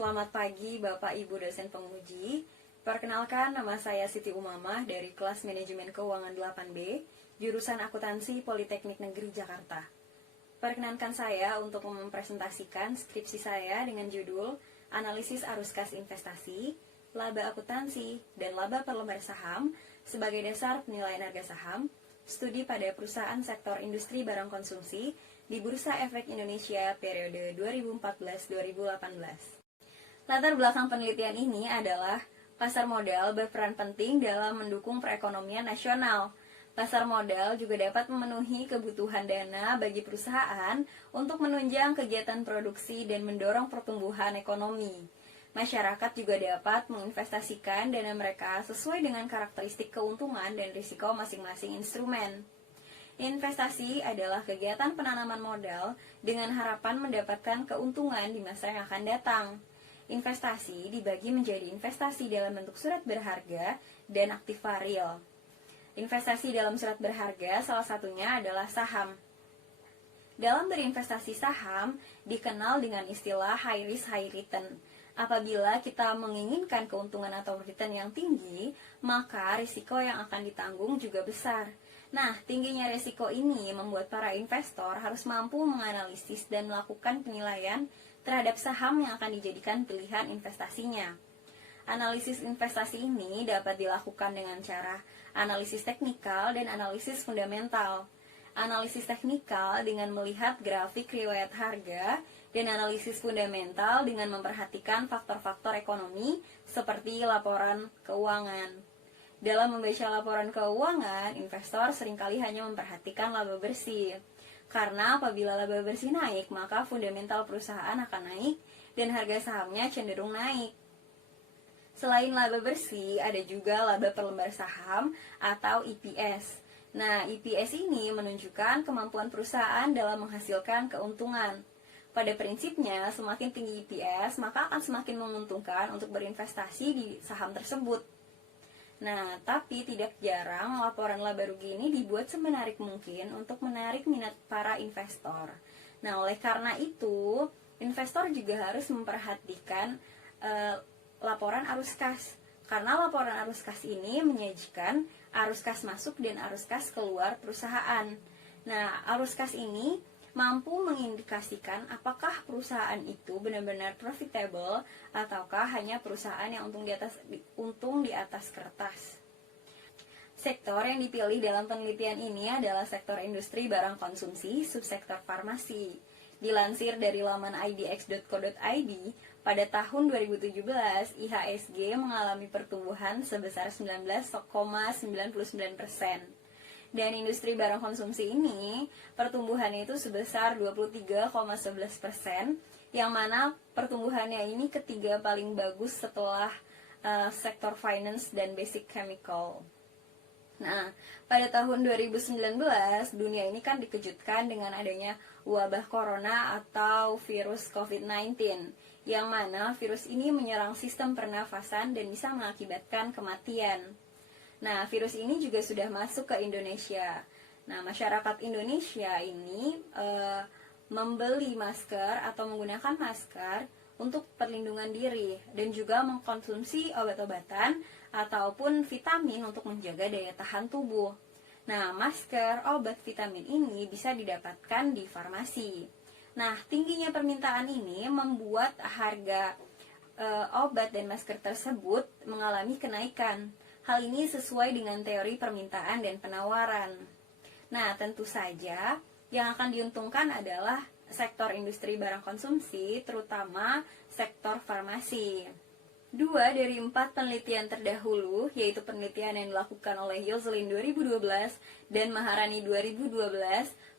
Selamat pagi Bapak Ibu dosen penguji. Perkenalkan, nama saya Siti Umamah dari kelas Manajemen Keuangan 8B, jurusan Akuntansi Politeknik Negeri Jakarta. Perkenankan saya untuk mempresentasikan skripsi saya dengan judul Analisis Arus Kas Investasi, Laba Akuntansi, dan Laba per lembar saham sebagai dasar penilaian harga saham, studi pada perusahaan sektor industri barang konsumsi di Bursa Efek Indonesia periode 2014-2018. Latar belakang penelitian ini adalah pasar modal berperan penting dalam mendukung perekonomian nasional. Pasar modal juga dapat memenuhi kebutuhan dana bagi perusahaan untuk menunjang kegiatan produksi dan mendorong pertumbuhan ekonomi. Masyarakat juga dapat menginvestasikan dana mereka sesuai dengan karakteristik keuntungan dan risiko masing-masing instrumen. Investasi adalah kegiatan penanaman modal dengan harapan mendapatkan keuntungan di masa yang akan datang. Investasi dibagi menjadi investasi dalam bentuk surat berharga dan aktiva real. Investasi dalam surat berharga salah satunya adalah saham. Dalam berinvestasi saham dikenal dengan istilah high risk high return. Apabila kita menginginkan keuntungan atau return yang tinggi, maka risiko yang akan ditanggung juga besar. Nah, tingginya risiko ini membuat para investor harus mampu menganalisis dan melakukan penilaian terhadap saham yang akan dijadikan pilihan investasinya. Analisis investasi ini dapat dilakukan dengan cara analisis teknikal dan analisis fundamental. Analisis teknikal dengan melihat grafik riwayat harga dan analisis fundamental dengan memperhatikan faktor-faktor ekonomi seperti laporan keuangan. Dalam membaca laporan keuangan, investor seringkali hanya memperhatikan laba bersih. Karena apabila laba bersih naik, maka fundamental perusahaan akan naik dan harga sahamnya cenderung naik. Selain laba bersih, ada juga laba per lembar saham atau EPS. Nah, EPS ini menunjukkan kemampuan perusahaan dalam menghasilkan keuntungan. Pada prinsipnya, semakin tinggi EPS, maka akan semakin menguntungkan untuk berinvestasi di saham tersebut. Nah, tapi tidak jarang laporan laba rugi ini dibuat semenarik mungkin untuk menarik minat para investor. Nah, oleh karena itu, investor juga harus memperhatikan laporan arus kas. Karena laporan arus kas ini menyajikan arus kas masuk dan arus kas keluar perusahaan. Nah, arus kas ini mampu mengindikasikan apakah perusahaan itu benar-benar profitable ataukah hanya perusahaan yang untung di atas kertas. Sektor yang dipilih dalam penelitian ini adalah sektor industri barang konsumsi, subsektor farmasi. Dilansir dari laman idx.co.id, pada tahun 2017 IHSG mengalami pertumbuhan sebesar 19,99%. Dan industri barang konsumsi ini pertumbuhannya itu sebesar 23,11%, yang mana pertumbuhannya ini ketiga paling bagus setelah sektor finance dan basic chemical. Nah, pada tahun 2019 dunia ini kan dikejutkan dengan adanya wabah corona atau virus COVID-19, yang mana virus ini menyerang sistem pernafasan dan bisa mengakibatkan kematian. Nah, virus ini juga sudah masuk ke Indonesia. Nah, masyarakat Indonesia ini membeli masker atau menggunakan masker untuk perlindungan diri dan juga mengkonsumsi obat-obatan ataupun vitamin untuk menjaga daya tahan tubuh. Nah, masker, obat, vitamin ini bisa didapatkan di farmasi. Nah, tingginya permintaan ini membuat harga obat dan masker tersebut mengalami kenaikan. Hal ini sesuai dengan teori permintaan dan penawaran. Nah, tentu saja yang akan diuntungkan adalah sektor industri barang konsumsi, terutama sektor farmasi. 2 dari 4 penelitian terdahulu, yaitu penelitian yang dilakukan oleh Yoselin 2012 dan Maharani 2012,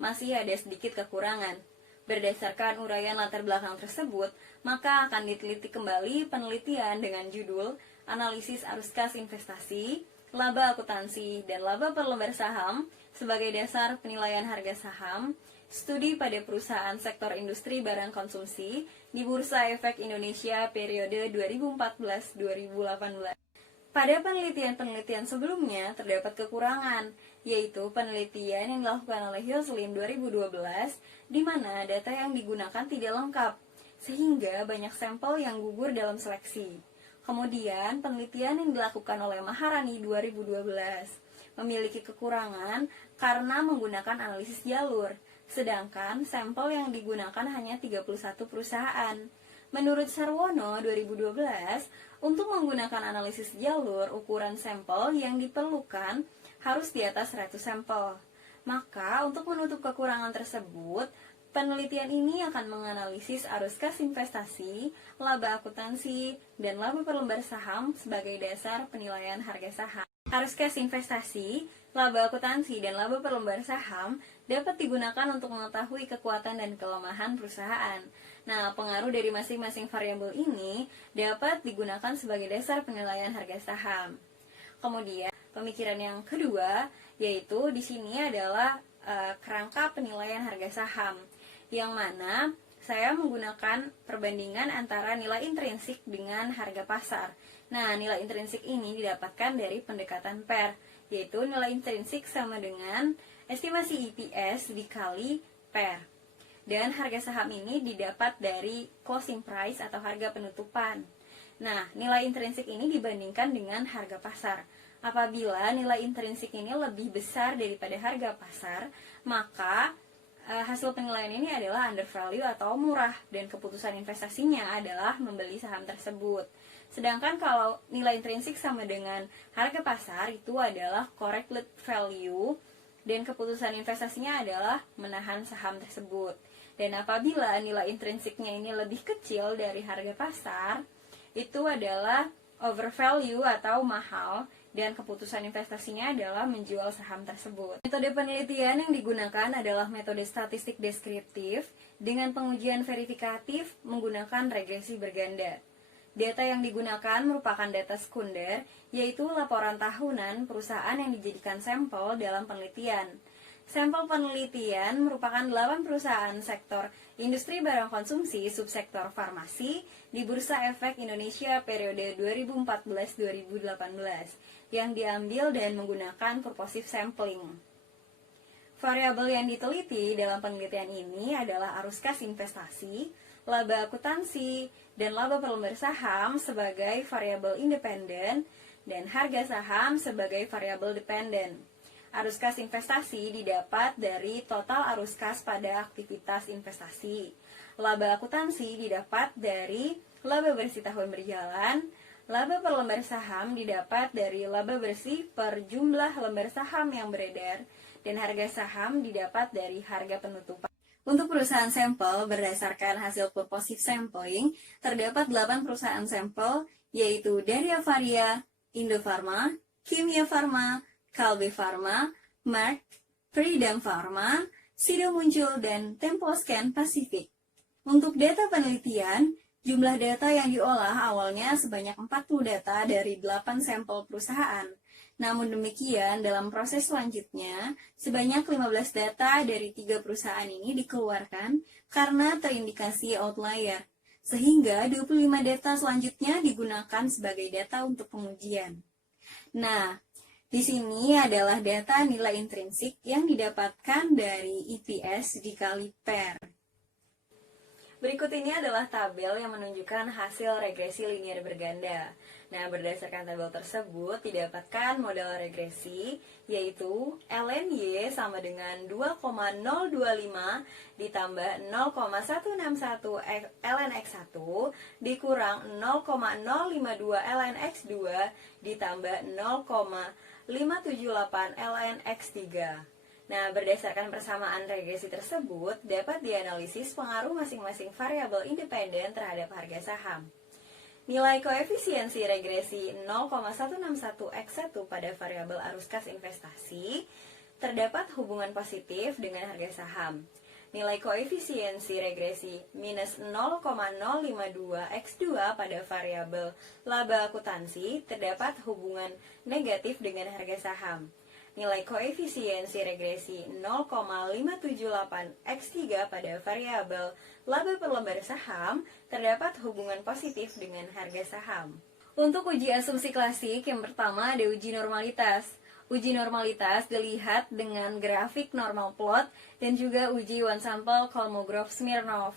masih ada sedikit kekurangan. Berdasarkan uraian latar belakang tersebut, maka akan diteliti kembali penelitian dengan judul Analisis Arus Kas Investasi, Laba Akuntansi, dan Laba per lembar saham sebagai dasar penilaian harga saham, studi pada perusahaan sektor industri barang konsumsi di Bursa Efek Indonesia periode 2014-2018. Pada penelitian-penelitian sebelumnya terdapat kekurangan, yaitu penelitian yang dilakukan oleh Yoselin 2012, di mana data yang digunakan tidak lengkap, sehingga banyak sampel yang gugur dalam seleksi. Kemudian, penelitian yang dilakukan oleh Maharani 2012 memiliki kekurangan karena menggunakan analisis jalur, sedangkan sampel yang digunakan hanya 31 perusahaan. Menurut Sarwono 2012, untuk menggunakan analisis jalur, ukuran sampel yang diperlukan harus di atas 100 sampel. Maka, untuk menutup kekurangan tersebut, penelitian ini akan menganalisis arus kas investasi, laba akuntansi, dan laba per lembar saham sebagai dasar penilaian harga saham. Arus kas investasi, laba akuntansi, dan laba per lembar saham dapat digunakan untuk mengetahui kekuatan dan kelemahan perusahaan. Nah, pengaruh dari masing-masing variabel ini dapat digunakan sebagai dasar penilaian harga saham. Kemudian, pemikiran yang kedua yaitu di sini adalah kerangka penilaian harga saham, yang mana saya menggunakan perbandingan antara nilai intrinsik dengan harga pasar. Nah, nilai intrinsik ini didapatkan dari pendekatan PER, yaitu nilai intrinsik sama dengan estimasi EPS dikali PER. Dan harga saham ini didapat dari closing price atau harga penutupan. Nah, nilai intrinsik ini dibandingkan dengan harga pasar. Apabila nilai intrinsik ini lebih besar daripada harga pasar, maka hasil penilaian ini adalah undervalue atau murah, dan keputusan investasinya adalah membeli saham tersebut. Sedangkan kalau nilai intrinsik sama dengan harga pasar, itu adalah corrected value, dan keputusan investasinya adalah menahan saham tersebut. Dan apabila nilai intrinsiknya ini lebih kecil dari harga pasar, itu adalah overvalue atau mahal, dan keputusan investasinya adalah menjual saham tersebut. Metode penelitian yang digunakan adalah metode statistik deskriptif dengan pengujian verifikatif menggunakan regresi berganda. Data yang digunakan merupakan data sekunder, yaitu laporan tahunan perusahaan yang dijadikan sampel dalam penelitian. Sampel penelitian merupakan 8 perusahaan sektor industri barang konsumsi subsektor farmasi di Bursa Efek Indonesia periode 2014-2018 yang diambil dan menggunakan purposive sampling. Variabel yang diteliti dalam penelitian ini adalah arus kas investasi, laba akuntansi, dan laba per lembar saham sebagai variabel independen dan harga saham sebagai variabel dependen. Arus kas investasi didapat dari total arus kas pada aktivitas investasi. Laba akuntansi didapat dari laba bersih tahun berjalan. Laba per lembar saham didapat dari laba bersih per jumlah lembar saham yang beredar, dan harga saham didapat dari harga penutupan. Untuk perusahaan sampel, berdasarkan hasil purposive sampling, terdapat 8 perusahaan sampel, yaitu dari Avaria, Indofarma, Kimia Farma, Kalbe Farma, Merck, Freedom Pharma, Sido Muncul, dan Temposcan Pacific. Untuk data penelitian, jumlah data yang diolah awalnya sebanyak 40 data dari 8 sampel perusahaan. Namun demikian, dalam proses selanjutnya, sebanyak 15 data dari 3 perusahaan ini dikeluarkan karena terindikasi outlier, sehingga 25 data selanjutnya digunakan sebagai data untuk pengujian. Nah, di sini adalah data nilai intrinsik yang didapatkan dari EPS dikali PER. Berikut ini adalah tabel yang menunjukkan hasil regresi linear berganda. Nah, berdasarkan tabel tersebut didapatkan model regresi, yaitu ln Y sama dengan 2,025 ditambah 0,161 ln X1 dikurang 0,052 ln X2 ditambah 0,578 ln X3. Nah, berdasarkan persamaan regresi tersebut, dapat dianalisis pengaruh masing-masing variabel independen terhadap harga saham. Nilai koefisiensi regresi 0,161x1 pada variabel arus kas investasi terdapat hubungan positif dengan harga saham. Nilai koefisiensi regresi minus 0,052x2 pada variabel laba akuntansi terdapat hubungan negatif dengan harga saham. Nilai koefisiensi regresi 0,578x3 pada variabel laba per lembar saham terdapat hubungan positif dengan harga saham. Untuk uji asumsi klasik, yang pertama ada uji normalitas. Uji normalitas dilihat dengan grafik normal plot dan juga uji one sample Kolmogorov-Smirnov.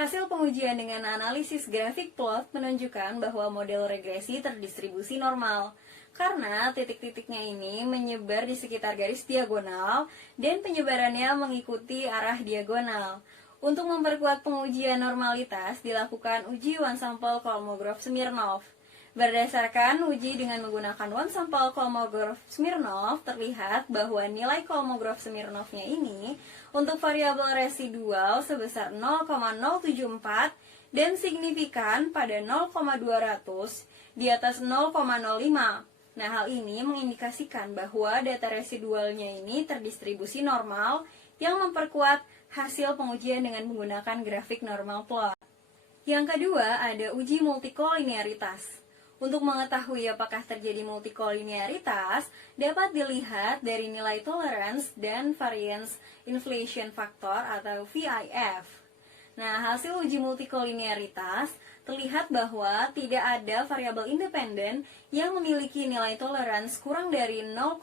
Hasil pengujian dengan analisis grafik plot menunjukkan bahwa model regresi terdistribusi normal, karena titik-titiknya ini menyebar di sekitar garis diagonal dan penyebarannya mengikuti arah diagonal. Untuk memperkuat pengujian normalitas, dilakukan uji one sample Kolmogorov Smirnov. Berdasarkan uji dengan menggunakan one sample Kolmogorov Smirnov, terlihat bahwa nilai Kolmogorov Smirnovnya ini untuk variabel residual sebesar 0,074 dan signifikan pada 0,200 di atas 0,05. Nah, hal ini mengindikasikan bahwa data residualnya ini terdistribusi normal yang memperkuat hasil pengujian dengan menggunakan grafik normal plot. Yang kedua, ada uji multikolinearitas. Untuk mengetahui apakah terjadi multikolinearitas, dapat dilihat dari nilai tolerance dan variance inflation factor atau VIF. Nah, hasil uji multikolinearitas terlihat bahwa tidak ada variabel independen yang memiliki nilai tolerance kurang dari 0,1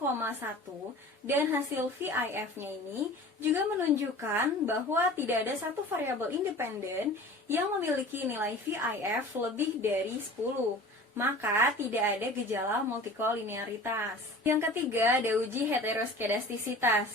dan hasil VIF-nya ini juga menunjukkan bahwa tidak ada satu variabel independen yang memiliki nilai VIF lebih dari 10. Maka tidak ada gejala multikolinearitas. Yang ketiga, ada uji heteroskedastisitas.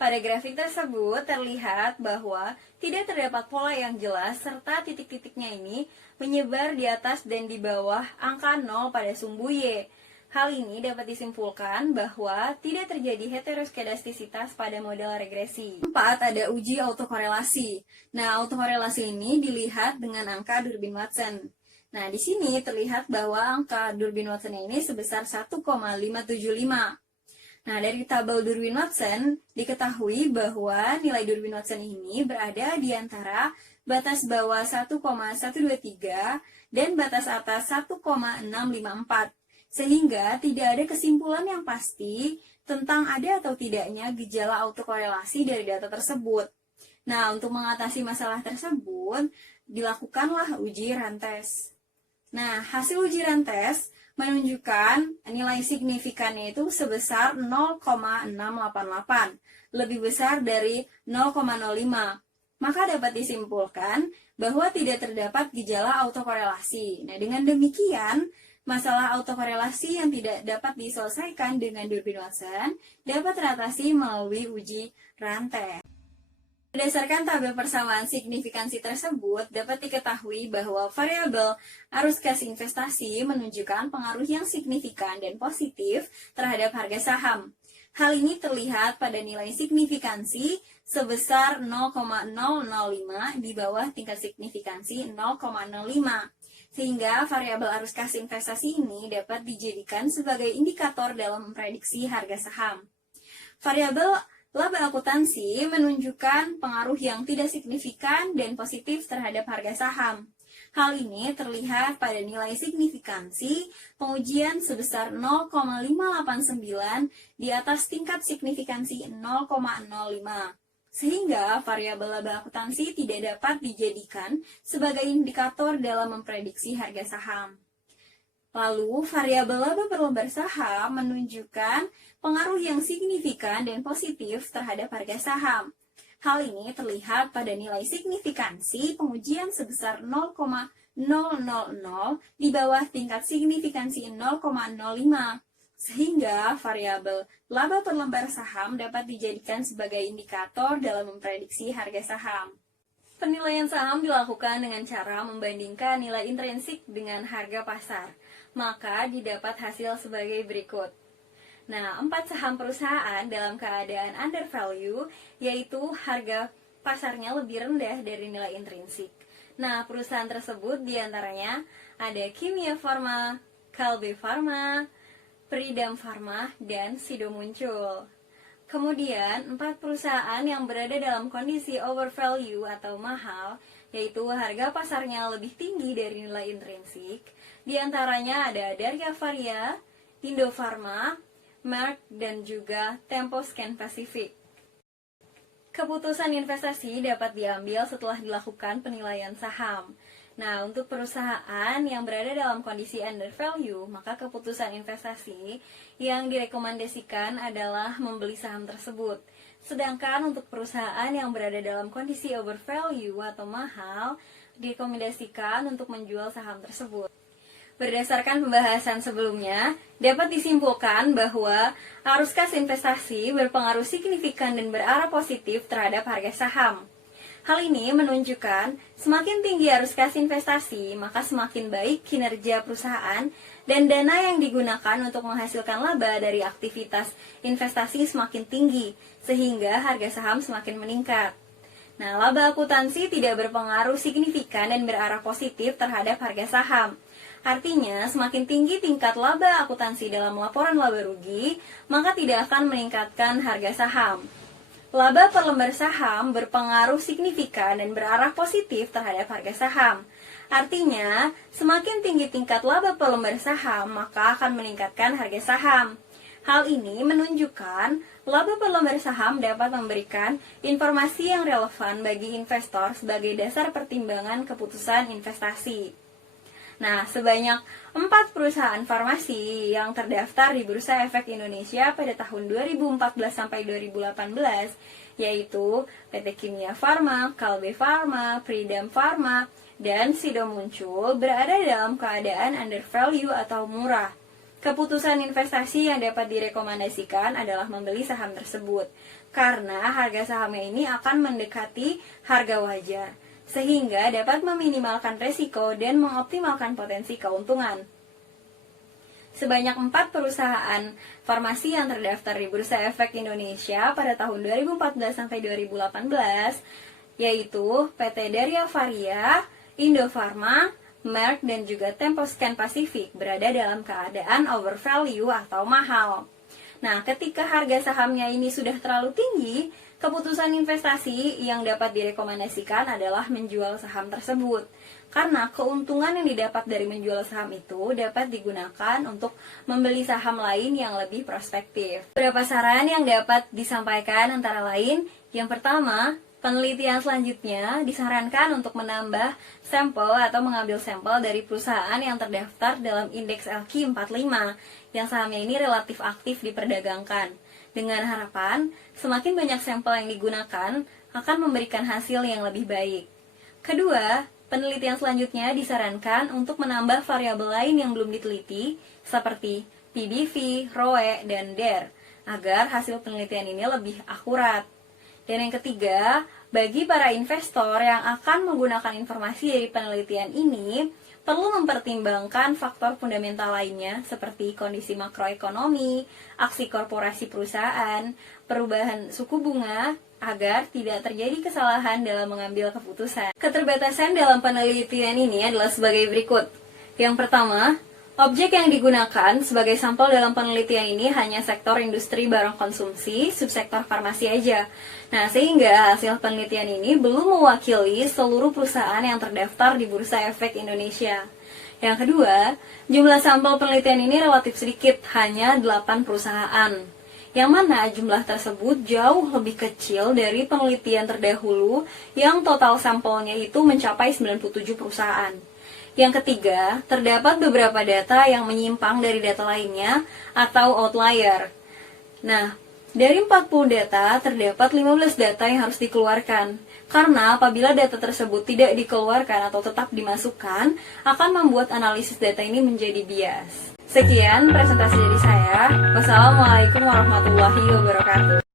Pada grafik tersebut terlihat bahwa tidak terdapat pola yang jelas serta titik-titiknya ini menyebar di atas dan di bawah angka 0 pada sumbu Y. Hal ini dapat disimpulkan bahwa tidak terjadi heteroskedastisitas pada model regresi. 4. Ada uji autokorelasi. Nah, autokorelasi ini dilihat dengan angka Durbin-Watson. Nah, di sini terlihat bahwa angka Durbin-Watson ini sebesar 1,575. Nah, dari tabel Durbin-Watson diketahui bahwa nilai Durbin-Watson ini berada di antara batas bawah 1,123 dan batas atas 1,654. Sehingga tidak ada kesimpulan yang pasti tentang ada atau tidaknya gejala autokorelasi dari data tersebut. Nah, untuk mengatasi masalah tersebut, dilakukanlah uji Rantes. Nah, hasil uji Rantes menunjukkan nilai signifikannya itu sebesar 0,688, lebih besar dari 0,05. Maka dapat disimpulkan bahwa tidak terdapat gejala autokorelasi. Nah, dengan demikian, masalah autokorelasi yang tidak dapat diselesaikan dengan Durbin-Watson dapat teratasi melalui uji Rantes. Berdasarkan tabel persamaan signifikansi tersebut, dapat diketahui bahwa variabel arus kas investasi menunjukkan pengaruh yang signifikan dan positif terhadap harga saham. Hal ini terlihat pada nilai signifikansi sebesar 0,005 di bawah tingkat signifikansi 0,05. Sehingga variabel arus kas investasi ini dapat dijadikan sebagai indikator dalam memprediksi harga saham. Variabel laba akuntansi menunjukkan pengaruh yang tidak signifikan dan positif terhadap harga saham. Hal ini terlihat pada nilai signifikansi pengujian sebesar 0,589 di atas tingkat signifikansi 0,05. Sehingga variabel laba akuntansi tidak dapat dijadikan sebagai indikator dalam memprediksi harga saham. Lalu, variabel laba per lembar saham menunjukkan pengaruh yang signifikan dan positif terhadap harga saham. Hal ini terlihat pada nilai signifikansi pengujian sebesar 0,000 di bawah tingkat signifikansi 0,05. Sehingga variabel laba per lembar saham dapat dijadikan sebagai indikator dalam memprediksi harga saham. Penilaian saham dilakukan dengan cara membandingkan nilai intrinsik dengan harga pasar. Maka didapat hasil sebagai berikut. Nah, 4 saham perusahaan dalam keadaan undervalue, yaitu harga pasarnya lebih rendah dari nilai intrinsik. Nah, perusahaan tersebut diantaranya ada Kimia Farma, Kalbe Farma, Peridam Farma, dan Sido muncul. Kemudian, 4 perusahaan yang berada dalam kondisi overvalue atau mahal, yaitu harga pasarnya lebih tinggi dari nilai intrinsik. Di antaranya ada Darya Varia, Indofarma, Merck, dan juga Temposcan Pacific. Keputusan investasi dapat diambil setelah dilakukan penilaian saham. Nah, untuk perusahaan yang berada dalam kondisi undervalue, maka keputusan investasi yang direkomendasikan adalah membeli saham tersebut. Sedangkan untuk perusahaan yang berada dalam kondisi overvalue atau mahal, direkomendasikan untuk menjual saham tersebut. Berdasarkan pembahasan sebelumnya, dapat disimpulkan bahwa arus kas investasi berpengaruh signifikan dan berarah positif terhadap harga saham. Hal ini menunjukkan semakin tinggi arus kas investasi, maka semakin baik kinerja perusahaan dan dana yang digunakan untuk menghasilkan laba dari aktivitas investasi semakin tinggi, sehingga harga saham semakin meningkat. Nah, laba akuntansi tidak berpengaruh signifikan dan berarah positif terhadap harga saham. Artinya, semakin tinggi tingkat laba akuntansi dalam laporan laba rugi, maka tidak akan meningkatkan harga saham. Laba per lembar saham berpengaruh signifikan dan berarah positif terhadap harga saham. Artinya, semakin tinggi tingkat laba per lembar saham, maka akan meningkatkan harga saham. Hal ini menunjukkan laba per lembar saham dapat memberikan informasi yang relevan bagi investor sebagai dasar pertimbangan keputusan investasi. Nah, sebanyak 4 perusahaan farmasi yang terdaftar di Bursa Efek Indonesia pada tahun 2014 sampai 2018, yaitu PT Kimia Farma, Kalbe Farma, Pridam Farma, dan Sido Muncul berada dalam keadaan undervalue atau murah. Keputusan investasi yang dapat direkomendasikan adalah membeli saham tersebut, karena harga sahamnya ini akan mendekati harga wajar, sehingga dapat meminimalkan resiko dan mengoptimalkan potensi keuntungan. Sebanyak 4 perusahaan farmasi yang terdaftar di Bursa Efek Indonesia pada tahun 2014 sampai 2018, yaitu PT Daria Varia, Indofarma, Merck, dan juga Temposcan Pacific berada dalam keadaan overvalue atau mahal. Nah, ketika harga sahamnya ini sudah terlalu tinggi, keputusan investasi yang dapat direkomendasikan adalah menjual saham tersebut. Karena keuntungan yang didapat dari menjual saham itu dapat digunakan untuk membeli saham lain yang lebih prospektif. Beberapa saran yang dapat disampaikan antara lain, yang pertama, penelitian selanjutnya disarankan untuk menambah sampel atau mengambil sampel dari perusahaan yang terdaftar dalam indeks LQ45 yang sahamnya ini relatif aktif diperdagangkan. Dengan harapan, semakin banyak sampel yang digunakan akan memberikan hasil yang lebih baik. Kedua, penelitian selanjutnya disarankan untuk menambah variabel lain yang belum diteliti, seperti PBV, ROE, dan DER, agar hasil penelitian ini lebih akurat. Dan yang ketiga, bagi para investor yang akan menggunakan informasi dari penelitian ini, perlu mempertimbangkan faktor fundamental lainnya seperti kondisi makroekonomi, aksi korporasi perusahaan, perubahan suku bunga, agar tidak terjadi kesalahan dalam mengambil keputusan. Keterbatasan dalam penelitian ini adalah sebagai berikut. Yang pertama, objek yang digunakan sebagai sampel dalam penelitian ini hanya sektor industri barang konsumsi, subsektor farmasi aja. Nah, sehingga hasil penelitian ini belum mewakili seluruh perusahaan yang terdaftar di Bursa Efek Indonesia. Yang kedua, jumlah sampel penelitian ini relatif sedikit, hanya 8 perusahaan. Yang mana jumlah tersebut jauh lebih kecil dari penelitian terdahulu yang total sampelnya itu mencapai 97 perusahaan. Yang ketiga, terdapat beberapa data yang menyimpang dari data lainnya atau outlier. Nah, dari 40 data, terdapat 15 data yang harus dikeluarkan. Karena apabila data tersebut tidak dikeluarkan atau tetap dimasukkan, akan membuat analisis data ini menjadi bias. Sekian presentasi dari saya. Wassalamualaikum warahmatullahi wabarakatuh.